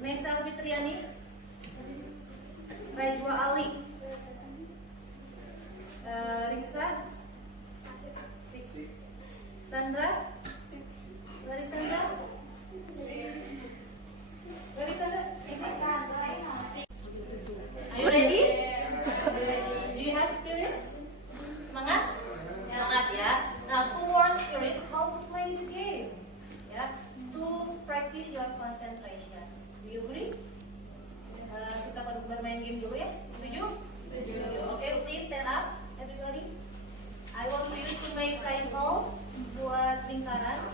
Nesa Fitriani, Rajwa Ali, Risa, Sandra, Larisandra, Are you ready? Do you have spirit? Semangat? Semangat ya. Now, to more spirit, how to play the game? Ya, to practice your concentration. Do you agree? Kita bermain game dulu ya. Setuju? Setuju. Okay, please stand up, everybody. I want you to make cycle buat lingkaran.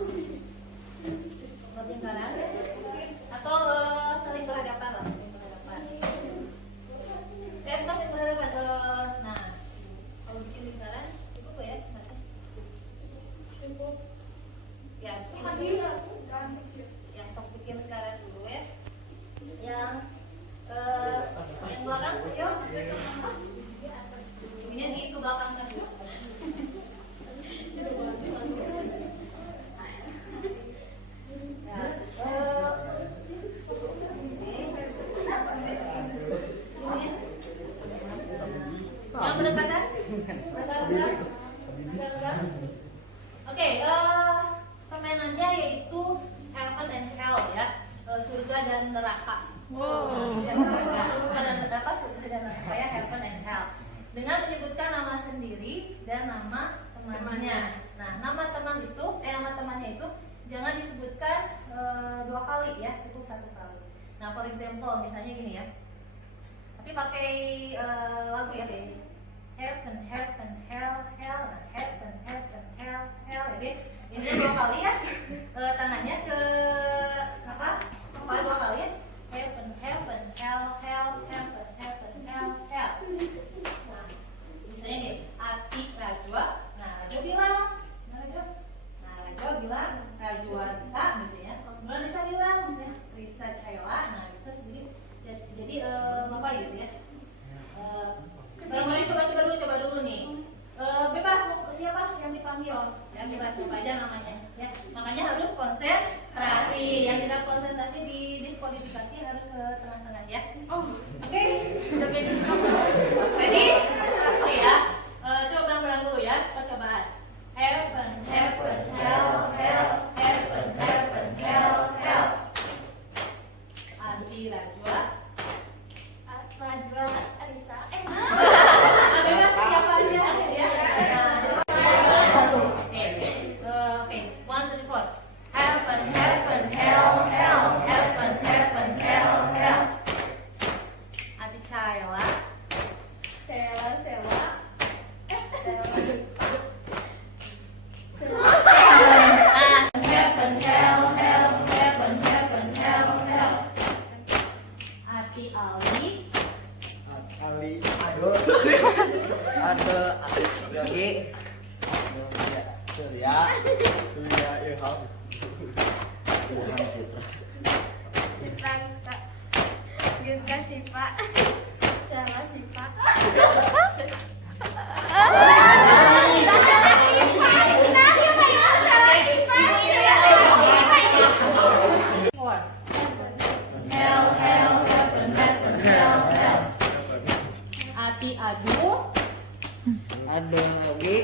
Buat lingkaran. Atau saling berhadapan lah, saling berhadapan. Saling berhadapan. Nah, kalau bikin lingkaran, cukup ya? Cukup. Ya, yang sok bikin lingkaran dulu ya. Yang belakang, yuk. Ini di ke belakang kan? Yang berdekatan? Oke, permainannya yaitu heaven and hell ya, surga dan neraka. Surga dan neraka, surga dan neraka ya, heaven and hell. Dengan menyebutkan nama sendiri dan nama temannya. Nah, nama temannya itu jangan disebutkan 2 kali ya, cukup 1 kali. Nah, for example, misalnya gini ya. Tapi pakai lagu ya kayak ini. Heaven, heaven, hell, hell, heaven, heaven, hell, hell. Oke, ini 2 kali ya. Tangannya ke apa? Kepala 2 kali ya. Heaven, heaven, hell, hell, heaven, heaven, hell, hell. Nah, misalnya nih, Ati Rajwa. Nah, Rajwa bilang, Rajwa bilang, Rajwa Risa misalnya. Kemudian Risa bilang, misalnya Risa Cayla. Nah, gitu. Jadi apa gitu ya? Mari coba dulu nih. Bebas siapa yang dipanggil? Ya bebas siapa aja namanya. Ya, makanya harus konsentrasi. Yang kita konsentrasi di diskualifikasi harus ke tengah-tengah ya. Oke. Jaga dulu. Ready? Oke ya. Coba ulang dulu ya percobaan. Heaven, heaven, hell, hell, heaven, heaven, hell, hell. Anti Rajwa. Rajwa Arisa. Bebas siapa aja ya. Oke, 1, 2, 3, 4. Heaven, heaven, hell, hell, heaven, heaven, hell, hell. Ati Cayla. Cayla. Heaven, hell, hell, heaven, heaven, hell, hell. Ati Ali. Aduh Yogi Surya Ilham Giska Sipa. Siapa Sipa? Hell, hell, heaven, heaven, hell, hell. Ati Adu. Ada Yogi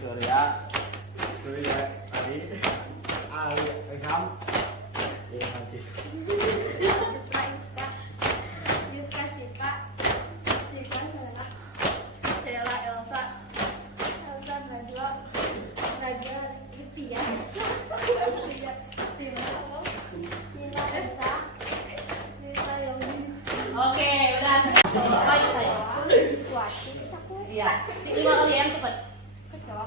Surya Adi Ali Ilham Ilham Giska Sipa. Sipa Sela Elsa. Elsa Najwa. Najwa Tia. Nina Elsa. Nina Yogi. Oke, udah. Apa aja saya? Wati Cakul. Iya. 5 kali yang cepet. Kecoa.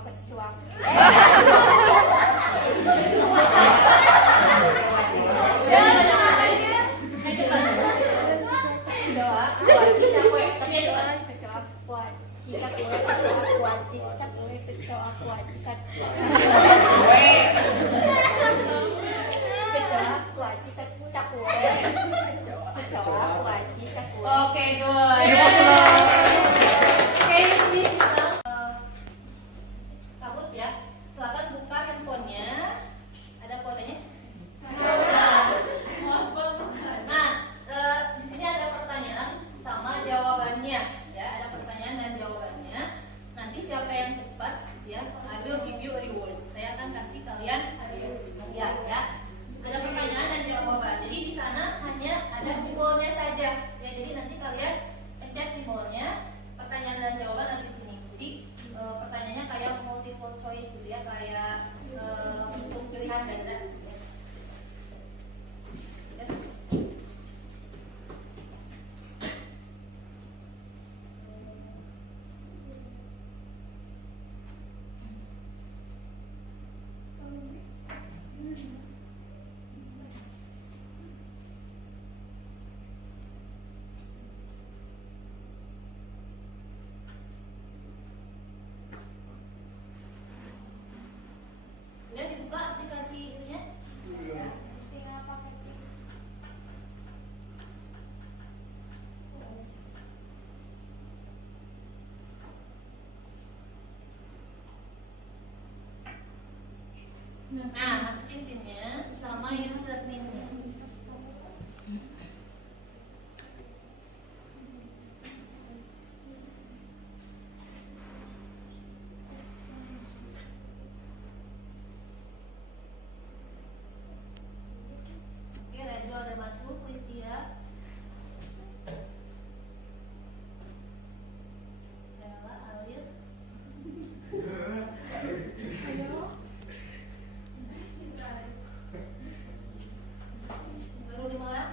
Doa, wajib capek. Tapi ada doa. Kecoa kuaci Cakul. Kuaci Cakul. Kecoa kuaci Cakul. Kecoa kuaci Cakul. Kecoa kuaci Cakul. Oke, good. Oke, ini kita kabut ya. Silakan buka handphonenya. Ada fotonya? Nah, Nah, masukin pinnya sama username-nya. Oke, Raju udah masuk, Listia. Cella, Alil. Baru 5 orang.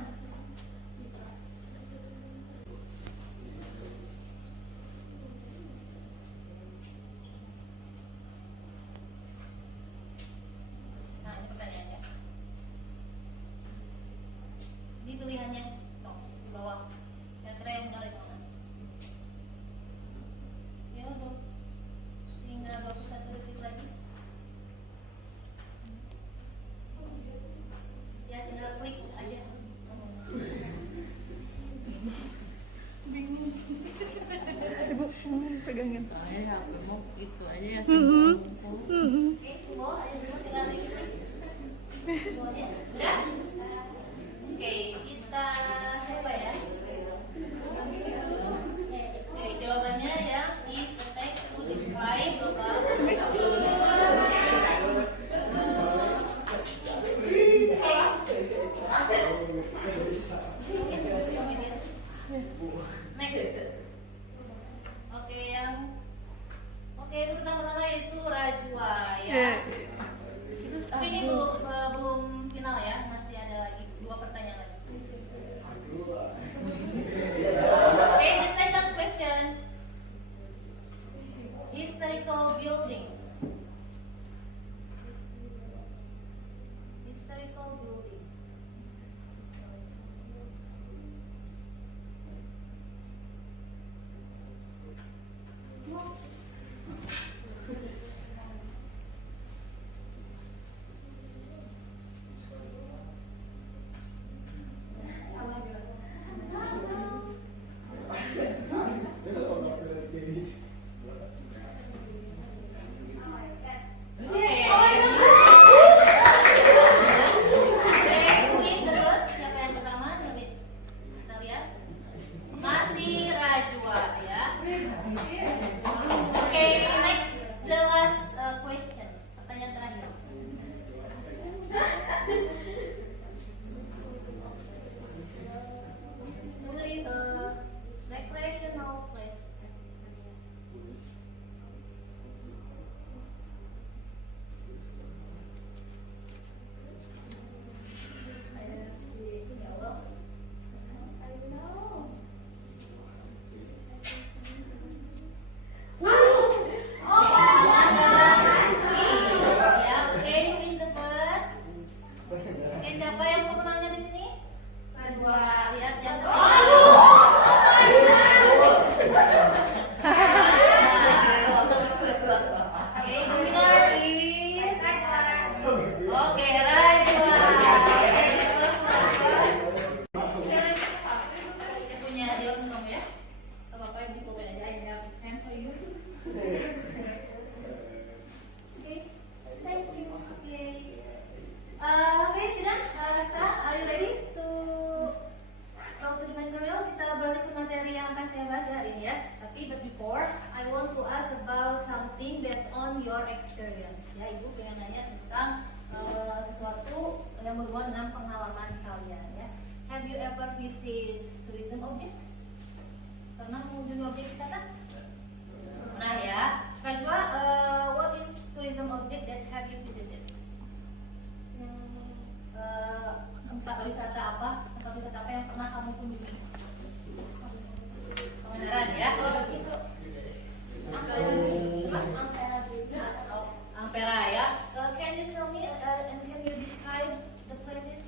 Nah, ini pertanyaannya. Ini pilihannya, tuh, di bawah. Kira-kira yang benar yang mana? Ya udah, tinggal 21 detik lagi. Ya tinggal klik aja. Pegangin. Soalnya HP mau itu aja ya. Oke, semua ada semua silakan klik. Semuanya udah? Oke, kita coba ya. Oke, jawabannya yang is a text to describe about next. Oke, itu pertama-tama yaitu Rajwa ya. Tapi ini belum final ya, masih ada lagi 2 pertanyaan lagi. Okay, the second question. Historical building. Historical building. Siapa yang pertama? Kita lihat. Masih Rajwa ya. Oke, next, the last question. Pertanyaan terakhir. Recreational places. I don't see yellow. I know. Ya, oke, who is the first? Oke, siapa yang pemenangnya di sini? Dua. Lihat yang Oke, the winner is Oke, Rajwa. Saya punya hadiah untuk kamu ya. Apa-apa yang dikumpulin aja. I have hand for you. Okay, thank you. Okay, Shina, sekarang are you ready to go to the material? Kita balik ke materi yang akan saya bahas hari ini ya. But before, I want to ask about something based on your experience. Ya, Ibu pengen nanya tentang sesuatu yang berhubungan dengan pengalaman kalian ya. Have you ever visit tourism object? Pernah mengunjungi objek wisata? Nah ya, Rajwa, what is tourism object that have you visited? Tempat wisata apa yang pernah kamu kunjungi? Kebenaran ya? Itu Ampera ya. Can you tell me and can you describe the places?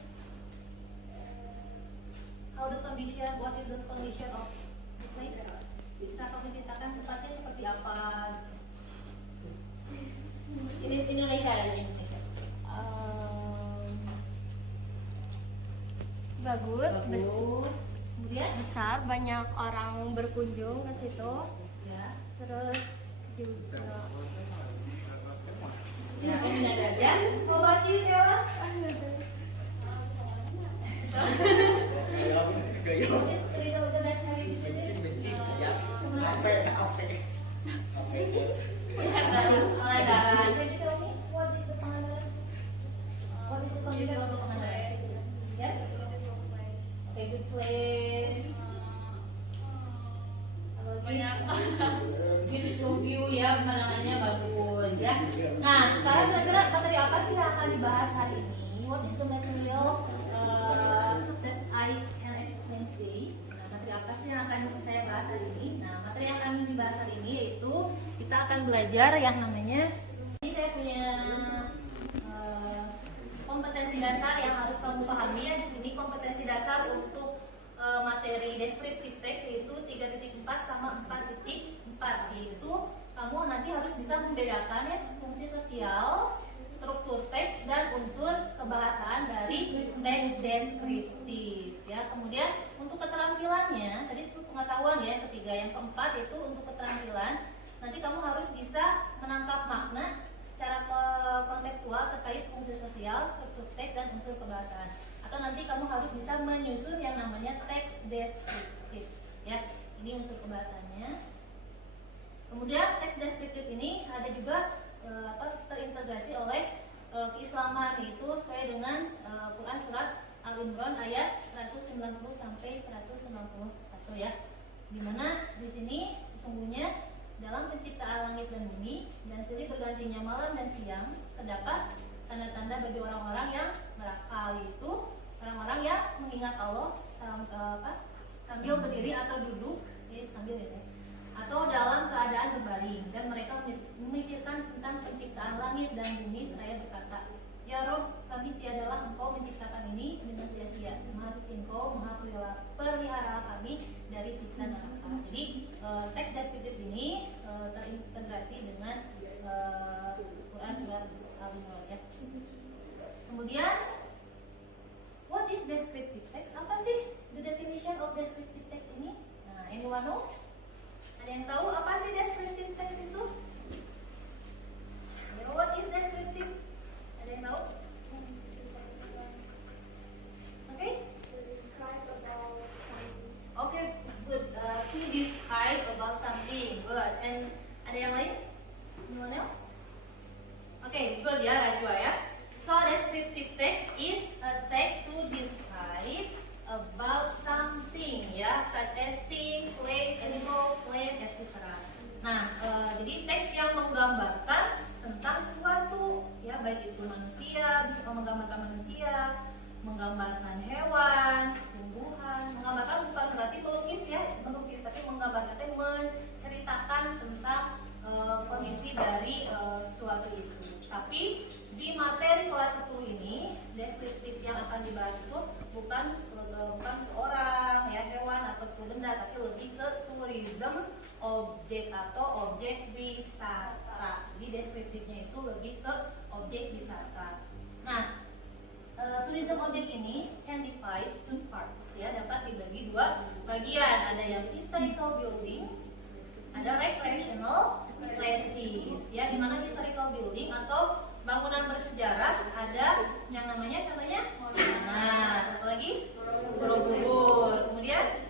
How the condition? What is the condition of the place? Bisa kamu ceritakan tempatnya seperti apa? Ini Indonesia ya, Indonesia. bagus, Kemudian? besar, banyak orang berkunjung ke situ. Ya. Terus juga Ya, ini aja. How about you, Sheila? Gaya. Riddle the that have you visited? Benci ya. Apa ya apa? Pengandaran. Can you tell me what is the pengandaran? What is the condition of the pengandaran? Yes? Okay, good place. Beautiful view ya, pemandangannya bagus ya. Nah, sekarang kira-kira materi apa sih yang akan dibahas hari ini? What is the material that I can explain today? Nah, materi apa sih yang akan saya bahas hari ini? Nah, materi yang akan dibahas hari ini yaitu kita akan belajar yang namanya, ini saya punya kompetensi dasar yang harus kamu pahami ya. Di sini kompetensi dasar untuk materi descriptive text yaitu 3.4 sama 4.4, yaitu kamu nanti harus bisa membedakan ya fungsi sosial, struktur teks dan unsur kebahasaan dari teks deskriptif ya. Kemudian untuk keterampilannya tadi itu pengetahuan ya, yang ketiga. Yang keempat itu untuk keterampilan, nanti kamu harus bisa menangkap makna secara kontekstual terkait fungsi sosial, struktur teks dan unsur kebahasaan. Atau nanti kamu harus bisa menyusun yang namanya teks deskriptif ya. Ini unsur kebahasannya. Kemudian teks deskriptif ini ada juga terintegrasi oleh keislaman, yaitu sesuai dengan Quran surat Al-Imran ayat 190 sampai 191 ya. Dimana di sini sesungguhnya dalam penciptaan langit dan bumi dan silih bergantinya malam dan siang terdapat tanda-tanda bagi orang-orang yang berakal, yaitu orang-orang yang mengingat Allah sambil berdiri atau duduk, sambil ya, atau dalam keadaan berbaring, dan mereka memikirkan tentang penciptaan langit dan bumi seraya berkata, Ya Rob, kami tiadalah engkau menciptakan ini dengan sia-sia. Maha suci engkau, maha pelihara kami dari siksa neraka. Jadi teks deskriptif ini terintegrasi dengan Quran surat Al-Imran ya. Kemudian what is descriptive text? Apa sih the definition of descriptive text ini? Nah, anyone knows? Ada yang tahu apa sih descriptive text itu? What is descriptive? Ada yang tahu? Okay? Okay, good. To describe about something. Good. And ada yang lain? Anyone else? Okay, good ya, Rajwa ya. So descriptive text is a text to describe about something ya, such as thing, place, animal, plant, etc. Nah, jadi teks yang menggambarkan tentang sesuatu ya, baik itu manusia, bisa menggambarkan manusia, menggambarkan hewan, tumbuhan, menggambarkan bukan berarti melukis ya, melukis, tapi menggambarkan, menceritakan tentang kondisi dari suatu itu. Tapi di materi kelas 10 ini, deskriptif yang akan dibahas itu bukan orang, ya, hewan ataupun benda, tapi lebih ke tourism objek atau objek wisata. Jadi deskriptifnya itu lebih ke objek wisata. Nah, tourism objek ini can divide two parts ya, dapat dibagi dua bagian. Ada yang historical building, ada recreational places ya, dimana historical building atau bangunan bersejarah ada yang namanya contohnya, nah satu lagi Borobudur, kemudian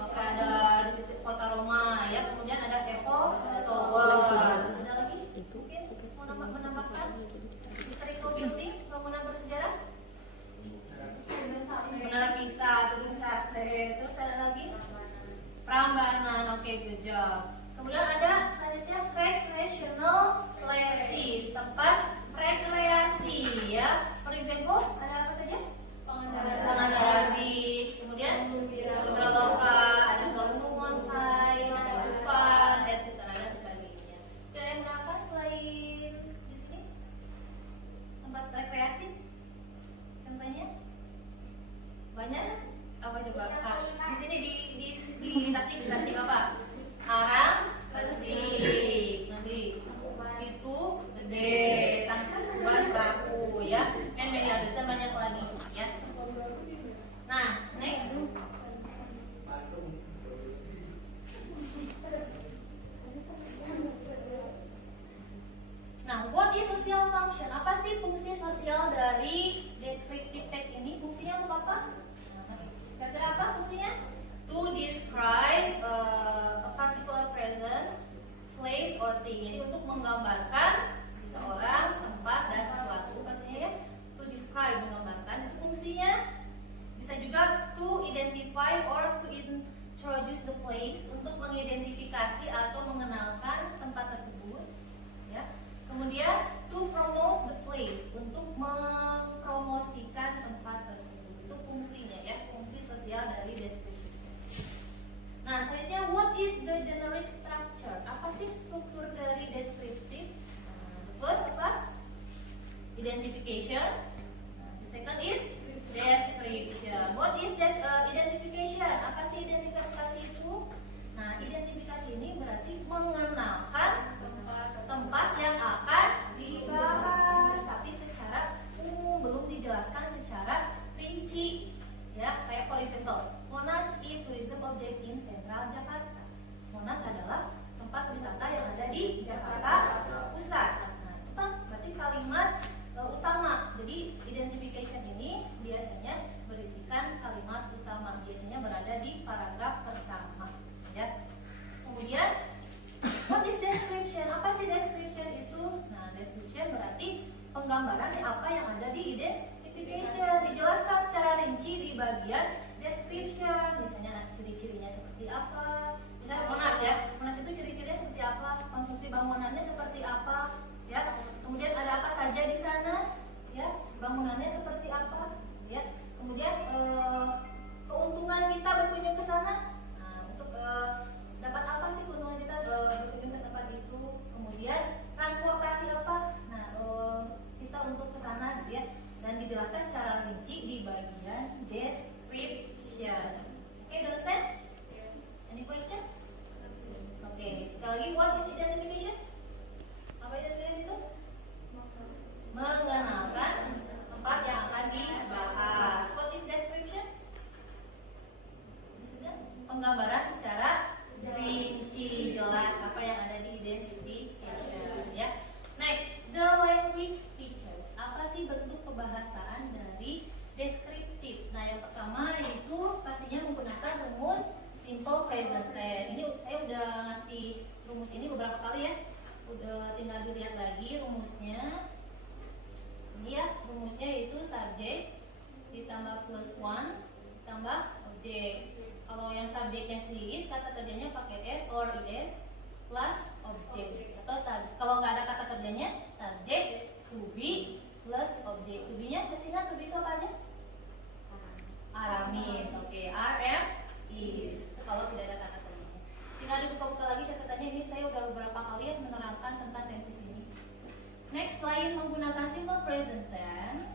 ada di situ kota Roma ya, kemudian ada Eiffel Tower, ada lagi mungkin mau menambahkan historical building bangunan bersejarah, Menara Pisa, Gedung Sate, terus ada lagi Prambanan. Oke, good job. Kemudian ada selanjutnya recreational places, tempat rekreasi ya. For example, ada apa saja? Pangandaran Beach, kemudian Loka, ada Galunggung Bonsai, ada Dufan, etc. dan sebagainya. Dan berapa selain di sini? Tempat rekreasi? Contohnya? Banyak? Apa coba? Di sini di Tasik apa? Haram Resik, nanti situ gede, Tangkuban Perahu ya, and many others, dan banyak lagi ya. Nah, next. Nah, what is social function? juga to identify or to introduce the place, untuk mengidentifikasi atau mengenalkan tempat tersebut, ya. Kemudian to promote the place, untuk mempromosikan tempat tersebut. Itu fungsinya, ya, fungsi sosial dari descriptive. Nah, selanjutnya what is the generic structure? Apa sih struktur dari descriptive? The first apa? Identification. The second is description. What is identification? Apa sih identifikasi itu? Nah, identifikasi ini berarti mengenalkan tempat yang akan dibahas, tapi secara umum, belum dijelaskan secara rinci. Ya, kayak for example, Monas is tourism object in Central Jakarta. Monas adalah tempat wisata yang ada di Jakarta Pusat. Nah, itu kan berarti kalimat utama. Jadi identification ini biasanya berisikan kalimat utama, biasanya berada di paragraf pertama, ya. Kemudian what is description? Apa sih description itu? Nah, description berarti penggambaran apa yang ada di identification, dijelaskan secara rinci di bagian description. Misalnya ciri-cirinya seperti apa? Misalnya Monas, ya. Monas itu ciri-cirinya seperti apa? Konstruksi bangunannya seperti apa? Ya. Kemudian ada apa saja di sana? Ya. Bangunannya seperti apa? Ya. Kemudian keuntungan kita berkunjung ke sana. Nah, untuk dapat apa sih keuntungan kita berkunjung ke tempat itu? Kemudian transportasi apa? Nah, kita untuk ke sana, gitu ya. Dan dijelaskan secara rinci di bagian description. Okay, understand? Any question? Oke, sekali lagi, what is identification? Apa identifikasi itu? Mengenalkan tempat yang akan dibahas. What is description? Maksudnya penggambaran secara rinci, jelas apa yang ada di identification, ya. Next, the language features. Apa sih bentuk kebahasaan dari deskriptif? Nah, yang pertama itu pastinya menggunakan rumus simple present tense. Ini saya udah ngasih rumus ini beberapa kali, ya. Udah tinggal dilihat lagi rumusnya. Ini, ya, rumusnya itu subject ditambah plus one tambah objek. Kalau yang subjeknya sedikit, kata kerjanya pakai s or is plus objek. Atau kalau nggak ada kata kerjanya, subject to be plus objek. To be-nya mesti ingat, to be itu apa aja? Aramis. Oke, RM is. Kalau tidak ada kata kerjanya, tinggal dibuka-buka lagi catatannya. Ini saya udah beberapa kali, ya, menerangkan tentang tenses ini. Next, selain menggunakan simple present tense,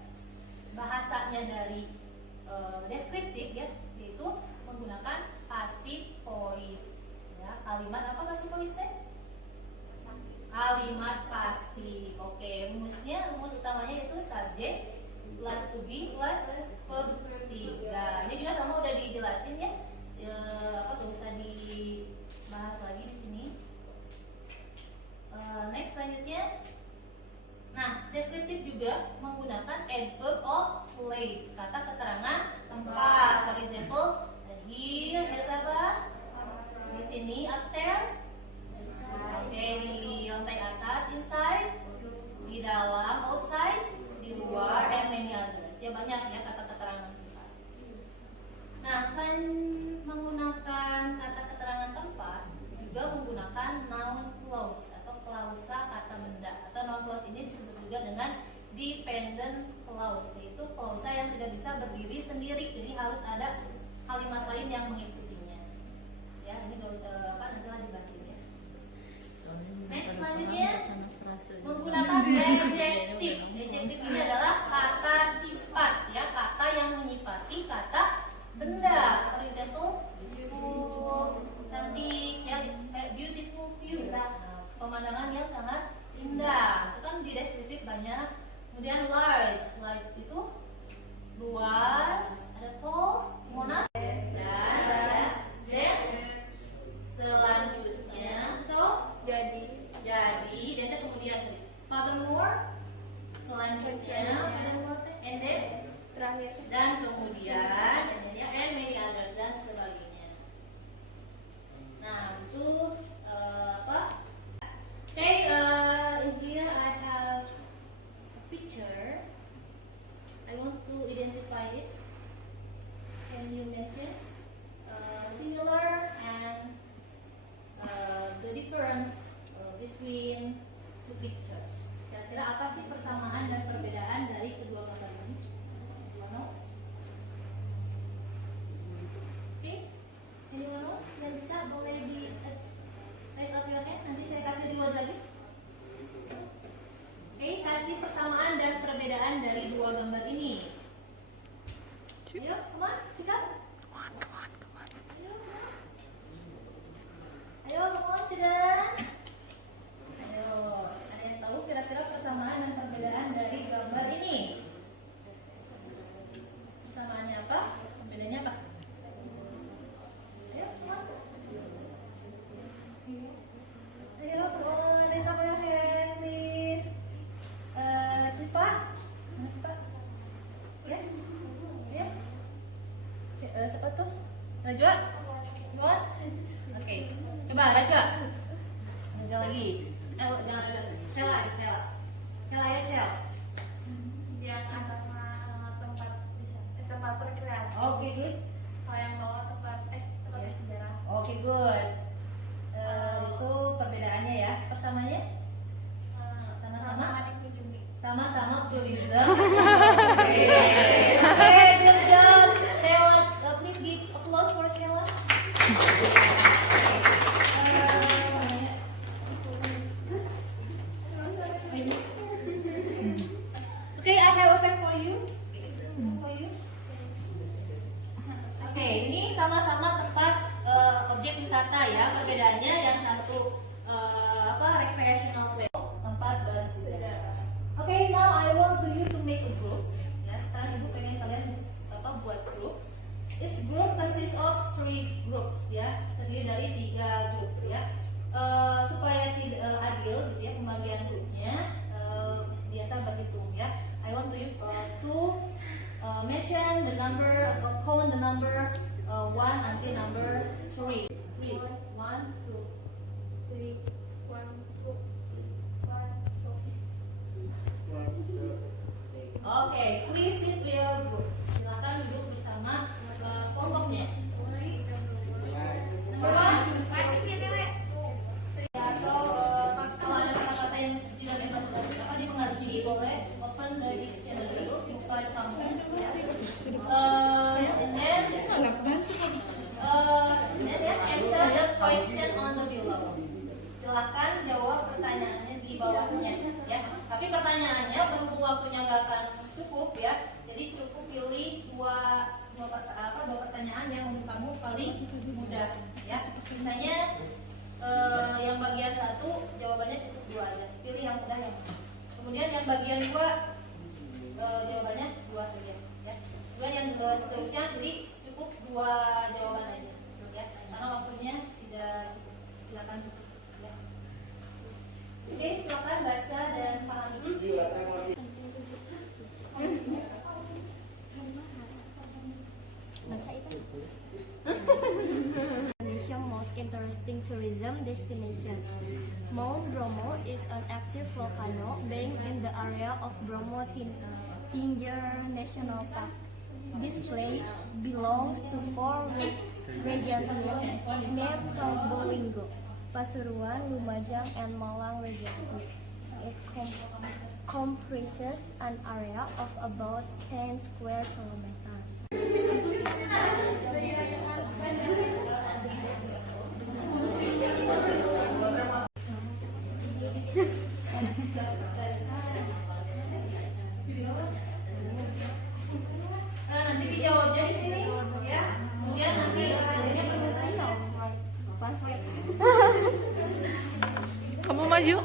bahasanya dari deskriptif, ya, yaitu menggunakan passive voice, ya. Kalimat apa passive voice teh? Kalimat pasif. Oke, rumus utamanya itu subject plus to be plus verb 3. Ini juga sama udah dijelasin, ya. Gak usah dibahas lagi di sini. Next, selanjutnya. Nah, deskriptif juga menggunakan adverb of place, kata keterangan tempat. For example, here ada apa? Di sini upstairs. Oke, di lantai atas, inside, di dalam, outside, di luar, and many others. Ya, banyak, ya, kata keterangan tempat. Nah, selain menggunakan kata keterangan tempat, juga menggunakan noun clause atau klausa kata benda. Atau noun clause ini disebut juga dengan dependent clause, yaitu klausa yang tidak bisa berdiri sendiri, jadi harus ada kalimat lain yang mengikutinya. Ya, ini gak usah nanti lah dibahasin, ya. Next, selanjutnya menggunakan adjektif. Adjektif ini adalah kata sifat, ya, kata yang menyifati kata benda. For example, beautiful, cantik, ya, beautiful view, pemandangan yang sangat indah. Itu kan di deskriptif banyak. Kemudian large itu luas, ada tall, Monas, dan ada selanjutnya jadi dan kemudian furthermore, selanjutnya and then Terakhir. dan kemudian and many others. between similar and the difference between two pictures. Kira-kira apa sih persamaan dan perbedaan dari kedua gambar ini? Anyone knows? Oke, anyone knows? Yang bisa boleh di raise up your hand. Nanti saya kasih reward lagi. Oke, kasih persamaan dan perbedaan dari dua gambar ini. Ayo, come on, speak up. Ayo, come on, children. Ayo, ada yang tahu kira-kira persamaan dan perbedaan dari gambar ini? Persamaannya apa? Bedanya apa? Ayo, come on. Ayo, come on, raise up your hand, please. Siapa? Mana Siapa? Ya? Ya? Siapa tuh? Rajwa? Come on. Oke, coba Rajwa. Rajwa lagi. Jangan Rajwa. Cela. Cela ya, Cel. Yang atas tempat berkreasi. Oke, good. Kalau yang bawah tempat bersejarah. Oke, good. Itu perbedaannya ya. Persamaannya? Sama-sama? Dikunjungi. Sama-sama tourism. Oke, good job. Cela, please give applause for Cela. Okay, I have a pen for you. Oke, ini sama-sama tempat objek wisata ya. Perbedaannya yang satu recreational place, tempat bersejarah. Oke, now I want you to make a group. Ya, sekarang ibu pengen kalian buat grup. Its group consists of 3 groups ya, terdiri dari 3 grup ya. Supaya tidak adil gitu ya pembagian grupnya, biasa berhitung ya. I want you to mention the number, count the number 1 until number 3. 1, 2, 3, 1, 2, 1, 2. Oke, please sit with your group. Silakan duduk bersama kelompoknya. Number 1. Atau kalau ada kata-kata yang tidak dimengerti, boleh open the dictionary, buka kamus. And then answer the question on the below. Silakan jawab pertanyaannya di bawahnya ya. Tapi pertanyaannya berhubung waktunya nggak akan cukup ya, jadi cukup pilih dua pertanyaan yang menurut kamu paling mudah ya. Misalnya yang bagian 1 jawabannya cukup 2 aja, pilih yang mudah yang mana. Kemudian yang bagian 2 jawabannya 2 saja ya. Kemudian yang seterusnya jadi cukup 2 jawaban aja ya, karena waktunya tidak silakan cukup ya. Oke, silakan baca dan pahami. Indonesia's most interesting tourism destination. Mount Bromo is an active volcano being in the area of Bromo Tinger National Park. This place belongs to 4 regencies named Probolinggo, Pasuruan, Lumajang, and Malang Regency. It comprises an area of about 10 square kilometers. Nanti dijawabnya di sini ya. Kemudian nanti hasilnya Kamu maju.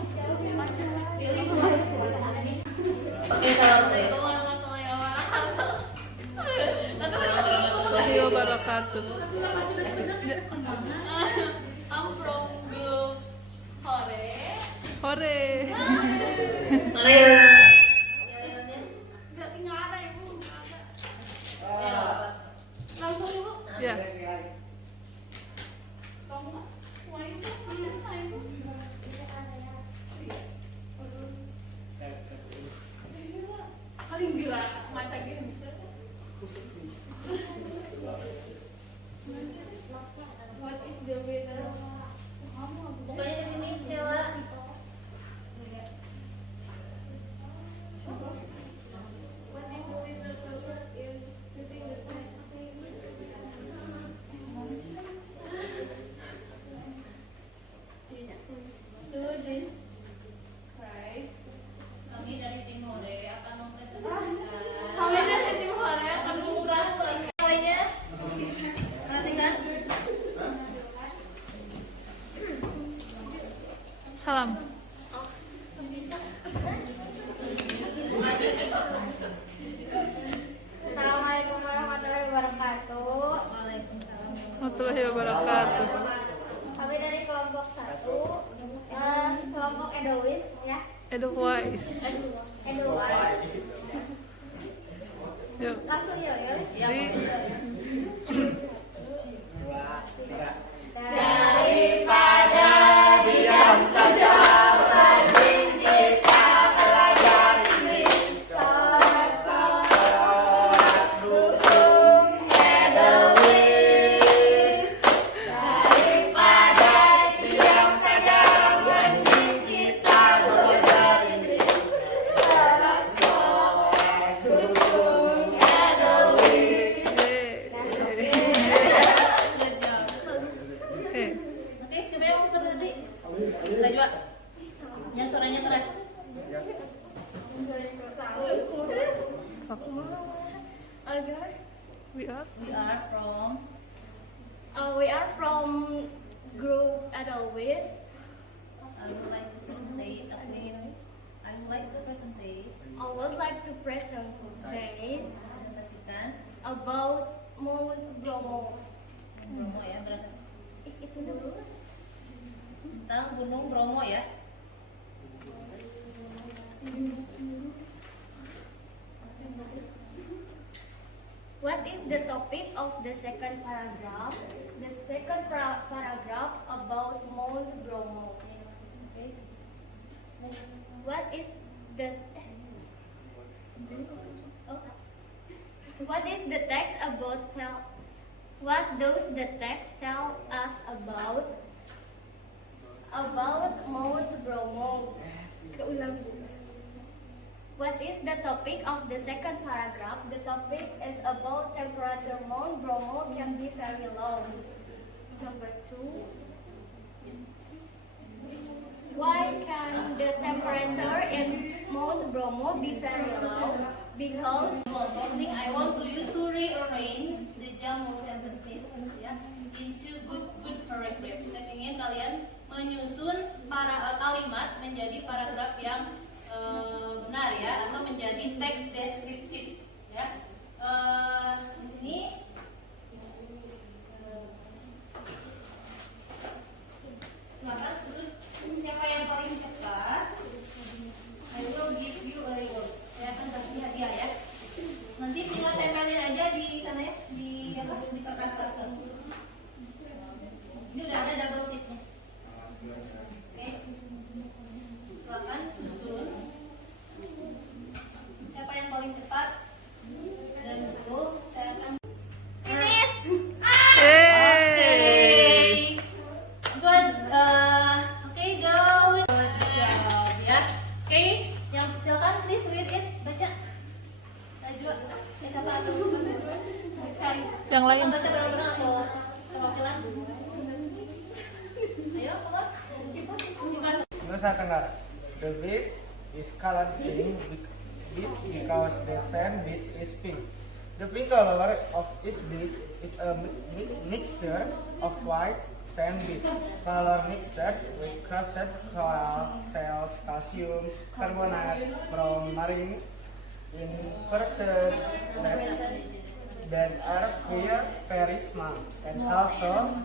Warahmatullahi wabarakatuh. I'm from group Hore. Hore. Nggak tinggal ada ibu. Langsung ibu. Ya. Paling gila maca gini. warahmatullahi wabarakatuh. Kami dari kelompok 1, kelompok Edelweiss ya. Edelweiss. Edelweiss. Yuk. Langsung ya. Di- Daripada diam saja, mending kita belajar Inggris. Sorak-sorak dukung Edelweiss. Daripada diam saja, mending kita belajar Inggris. Sorak-sorak dukung Edelweiss. Eh, Oke, siapa yang mau presentasi? Najwa. Ya, suaranya keras. Agar we are We are from we are from group Edelweiss. I would like to present I would like to present I would like to present presentasikan about Mount Bromo. Bromo ya, berarti Itu dulu. tentang Gunung Bromo ya. What is the topic of the second paragraph? The second paragraph about Mount Bromo. Okay. Next. What is the What is the text about What does the text tell us about Mount Bromo? Keulang. What is the topic of the second paragraph? The topic is about temperature. Mount Bromo can be very low. Number 2. Why can the temperature in Mount Bromo be very low? Because I want you to rearrange the jumbled sentences ya into good paragraph. Saya ingin kalian menyusun kalimat menjadi paragraf yang benar ya, atau menjadi teks deskriptif ya. Di sini silakan susun siapa yang paling cepat. I will give you a reward. Saya akan kasih hadiah ya. Nanti tinggal tempelin aja di sana ya, di kertas karton. Ini udah ada double tipnya. Oke. Silakan susun. Siapa yang paling cepat? Dan betul, saya akan finish. Hey. Good. Oke, go. Good job ya. Oke, yang silakan please read it, baca. Najwa, siapa atau Yang lain. baca bareng-bareng atau perwakilan? Ayo, keluar. Nusa Tenggara. The beach is colored pink because the sand beach is pink. The pink color of each beach is a mixture of white sand beach, color mixed with crushed coral, shells, calcium, carbonates from marine invertebrates that are clear very small, and also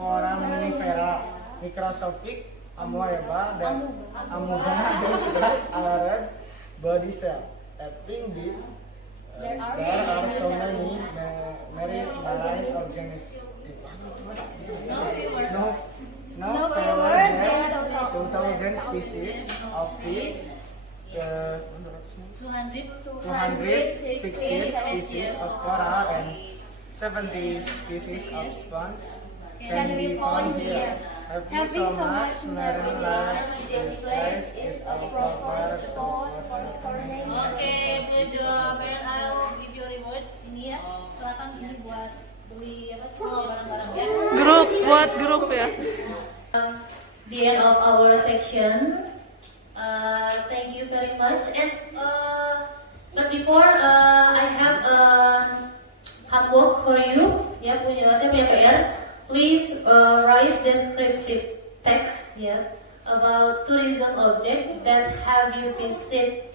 foraminifera, microscopic amoeba, dan amoeba plus our body cell. At Pink Beach, there are so many marine organisms. No fewer than 2,000 species of fish, 216 species of coral, and 70 species of sponge can be found here. Having so much marine life, this place is a proper spot for nature. Oke, good job. And I'll give you a reward. Ini ya, silakan ini buat beli barang-barang ya. Buat grup ya. The end of our section. Thank you very much. And but before I have homework for you. Ya, saya punya PR. Please write descriptive text ya about tourism object that have you visited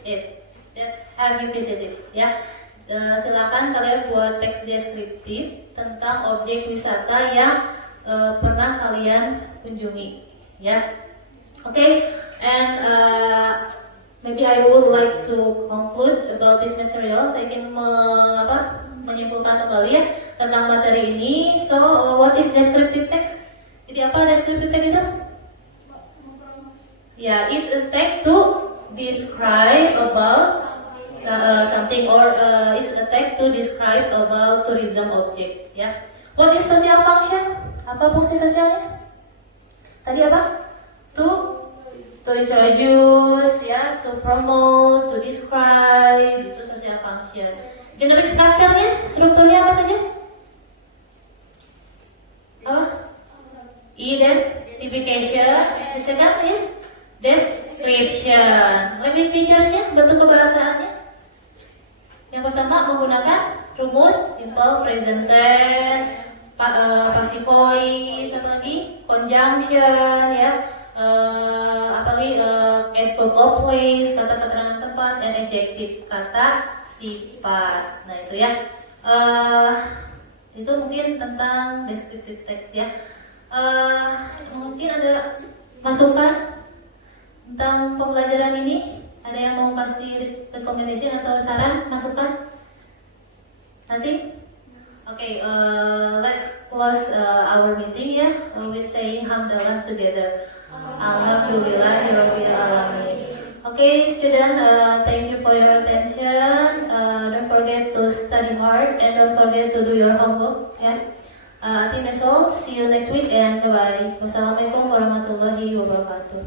ya. Silakan kalian buat teks deskriptif tentang objek wisata yang pernah kalian kunjungi, ya. Okay, and maybe I would like to conclude about this material. Saya ingin menyimpulkan kembali ya tentang materi ini. So, what is descriptive text? Jadi apa descriptive text itu? Ya, is a text to describe about something or is a text to describe about tourism object. Ya. What is social function? Apa fungsi sosialnya? Tadi apa? To introduce, ya, to promote, to describe, itu social function. Generic structure-nya, strukturnya apa saja? Apa? Identification. The second is description. Language features-nya, bentuk kebahasaannya. Yang pertama menggunakan rumus, simple, present tense, passive voice, apa lagi? Conjunction, ya. Apalagi adverb of place, kata keterangan tempat, dan adjective, kata sifat. Nah itu ya, itu mungkin tentang descriptive text ya. Mungkin ada masukan tentang pembelajaran ini? Ada yang mau kasih recommendation atau saran, masukan? Nanti? Okay, let's close our meeting ya, with saying hamdalah together. Alhamdulillahirabbil alamin. Okay, student, thank you for your attention. Don't forget to study hard and don't forget to do your homework. Yeah. I think that's all. See you next week and bye bye. Wassalamualaikum warahmatullahi wabarakatuh.